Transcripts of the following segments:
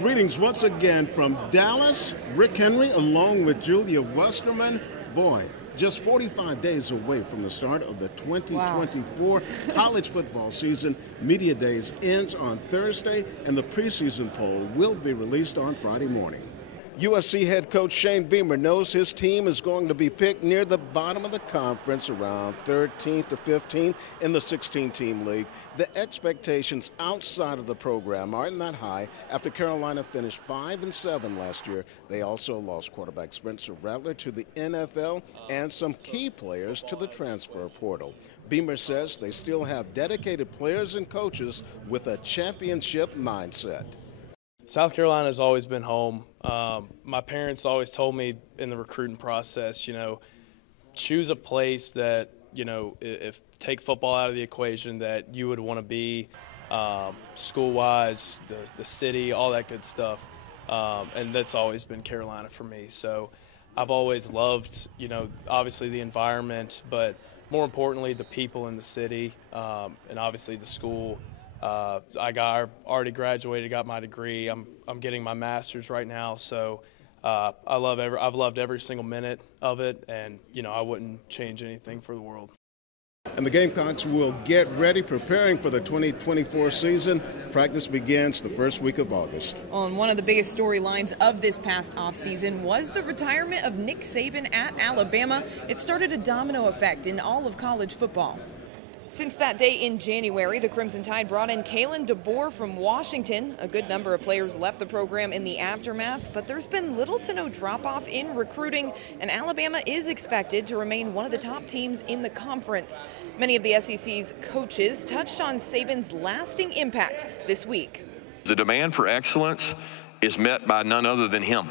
Greetings once again from Dallas. Rick Henry along with Julia Westerman. Boy, just 45 days away from the start of the 2024 college football season. Media Days ends on Thursday, and the preseason poll will be released on Friday morning. USC head coach Shane Beamer knows his team is going to be picked near the bottom of the conference, around 13th to 15th in the 16-team league. The expectations outside of the program aren't that high after Carolina finished 5-7 last year. They also lost quarterback Spencer Rattler to the NFL and some key players to the transfer portal. Beamer says they still have dedicated players and coaches with a championship mindset. South Carolina has always been home. My parents always told me in the recruiting process, choose a place that, if take football out of the equation, that you would want to be school-wise, the city, all that good stuff. And that's always been Carolina for me. So I've always loved, obviously the environment, but more importantly, the people in the city, and obviously the school. I already graduated, got my degree. I'm getting my master's right now, so I've loved every single minute of it, and I wouldn't change anything for the world. And the Gamecocks will get ready, preparing for the 2024 season. Practice begins the first week of August. Well, and one of the biggest storylines of this past offseason was the retirement of Nick Saban at Alabama. It started a domino effect in all of college football. Since that day in January, the Crimson Tide brought in Kalen DeBoer from Washington. A good number of players left the program in the aftermath, but there's been little to no drop-off in recruiting, and Alabama is expected to remain one of the top teams in the conference. Many of the SEC's coaches touched on Saban's lasting impact this week. The demand for excellence is met by none other than him.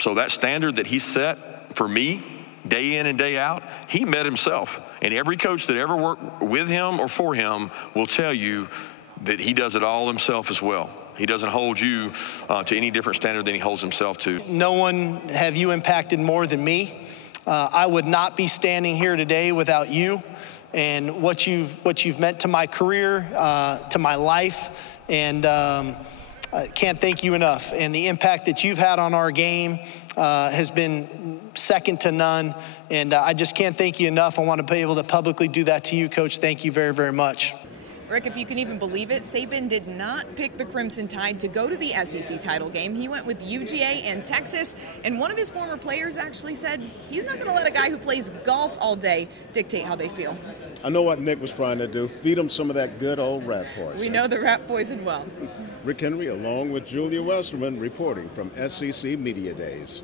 So that standard that he set for me, day in and day out, he met himself. And every coach that ever worked with him or for him will tell you that he does it all himself as well. He doesn't hold you to any different standard than he holds himself to. No one have you impacted more than me. I would not be standing here today without you and what you've meant to my career, to my life, and I can't thank you enough. And the impact that you've had on our game has been second to none. And I just can't thank you enough. I want to be able to publicly do that to you, Coach. Thank you very, very much. Rick, if you can even believe it, Saban did not pick the Crimson Tide to go to the SEC title game. He went with UGA and Texas, and one of his former players actually said he's not going to let a guy who plays golf all day dictate how they feel. I know what Nick was trying to do. Feed him some of that good old rat poison. We know the rat poison well. Rick Henry along with Julia Westerman reporting from SEC Media Days.